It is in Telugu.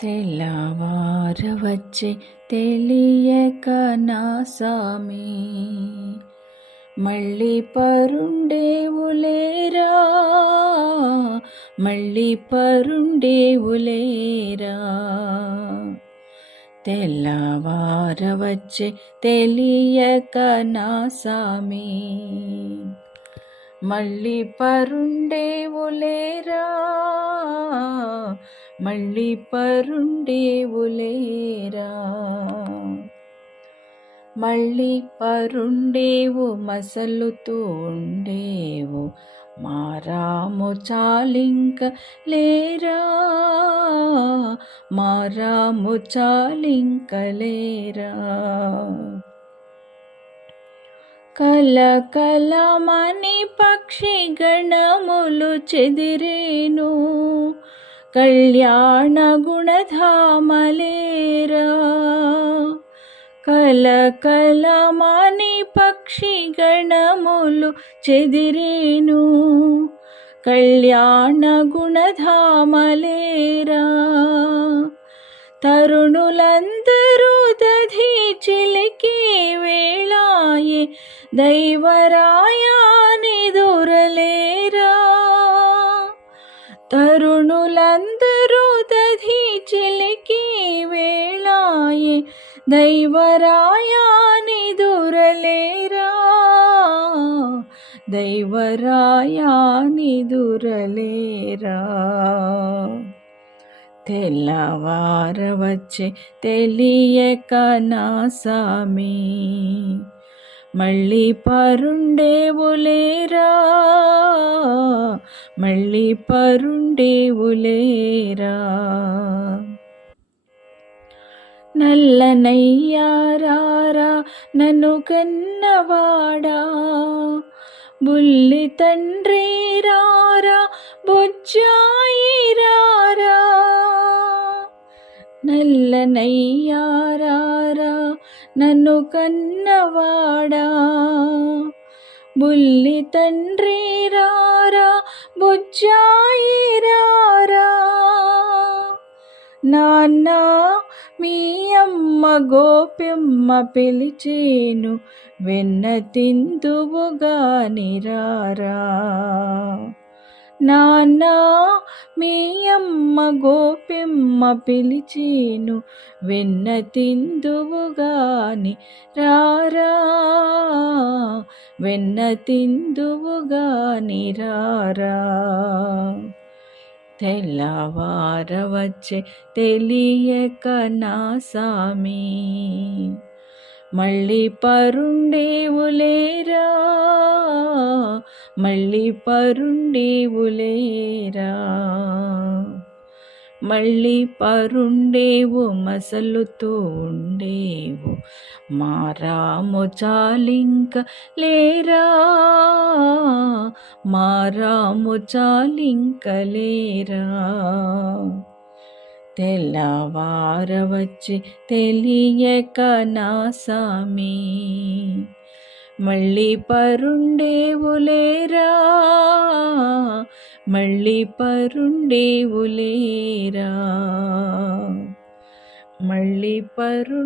తెల్లవారవచ్చే తెలియక నా సామి, మళ్ళీ పరుండేవులేరా, మళ్ళీ పరుండేవులేరా. తెల్లవారవచ్చే తెలియక నా సామి, మళ్ళీ పరుండేవులేరా, మళ్ళీ పరుండేవులేరా. మళ్ళీ పరుండేవు మసలుతూ ఉండేవు, మారాము చాలింక లేరా, మారాము చాలింక లేరా. కలకలమని పక్షి గణములు చెదిరేను, కళ్యాణ గుణధామలేరా. కలకలమని పక్షి గణములు చెదిరేను, కళ్యాణ గుణధామలేరా. తరుణులందరూ దధి చిలికే వేళాయే, దైవరాయాని దొరలేరా. తరుణులందరూ దధి చిలికే వేళాయే, దైవరాయాని దొరలేరా, దైవరాయాని దొరలేరా. తెల్లవారవచ్చే తెలియక నా సామి, మళ్ళీ పరుండేవులేరా, మళ్ళీ పరుండేవులేరా. నల్లనయ్యారారా నన్ను కన్నవాడా, బుల్లి తండ్రి రారా, బొజ్జాయి రారా. నల్లనయ్యారారా నన్ను కన్నవాడా, బుల్లి తండ్రి రారా, బొజ్జాయి రారా. నాన్న మీ అమ్మ గోపెమ్మ పిలిచేను, వెన్న తిందువుగాని రారా. నాన్న మీ అమ్మ గోపెమ్మ పిలిచేను, వెన్న తిందువుగాని రారా, వెన్న తిందువుగాని రారా. తెల్లవారవచ్చే తెలియక నా సామి, మళ్ళీ పరుండేవులేరా, మళ్ళీ పరుండేవులేరా. మళ్ళీ పరుండేవు మసలుతూ ఉండేవు, మారాము చాలింక లేరా, మారాము చాలింక లేరా. తెల్లవారవచ్చే తెలియక నా సామి, మళ్ళీ పరుండేవులేరా, మళ్ళీ పరుండేవులేరా, మళ్ళీ పరుండేవులేరా.